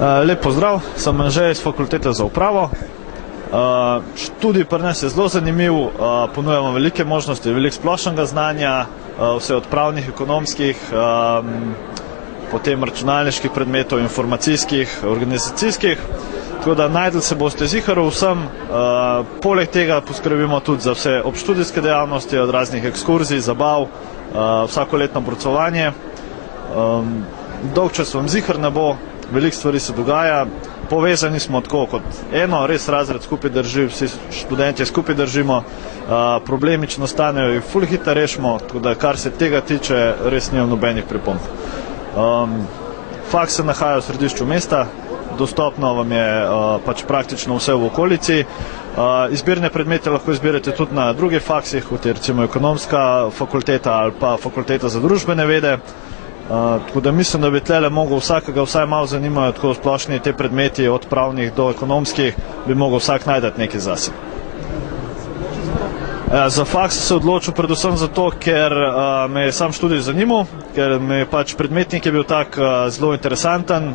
Lep pozdrav, sem Anže iz Fakultete za upravo. Študij pri nas je zelo zanimiv, ponujamo velike možnosti, veliko splošnega znanja, vse od pravnih, ekonomskih, potem računalniških predmetov, informacijskih, organizacijskih. Tako da najdli se boste ziher vsem. Poleg tega poskrbimo tudi za vse obštudijske dejavnosti, od raznih ekskurzij, zabav, vsakoletno brucovanje. Dolgčas vam ziher ne bo, veliko stvari se dogaja, povezani smo tako kot eno, res razred skupaj drži, vsi študentje skupaj držimo, problemi, če nastanejo, jih ful hitro rešimo, tako da kar se tega tiče, res nimam nobenih pripomb. Faks se nahaja v središču mesta, dostopno vam je pač praktično vse v okolici. Izbirne predmete lahko izbirate tudi na drugih faksih, kot je recimo ekonomska fakulteta ali pa fakulteta za družbene vede. Tako da mislim, da bi tlele mogel vsakega vsaj malo zanimajo tako splošni te predmeti, od pravnih do ekonomskih, bi mogel vsak najdati nekaj zase. Za faks se odločil predvsem zato, ker me je sam študij zanimal, ker mi je pač predmetnik je bil tak zelo interesanten.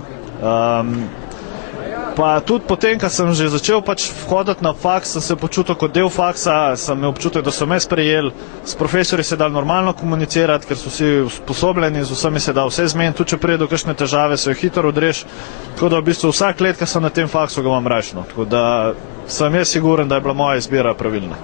Pa tudi potem, ko sem že začel pač vhoditi na faks, sem se počutil kot del faksa, sem imel občutek, da so me sprejeli, s profesorji se dal normalno komunicirati, ker so vsi usposobljeni, z vsemi se da vse zmeniti, tudi če pride do kakšne težave, se jo hitro odreš, tako da v bistvu vsak let, ko sem na tem faksu, ga imam rajšno, tako da sem jaz siguren, da je bila moja izbira pravilna.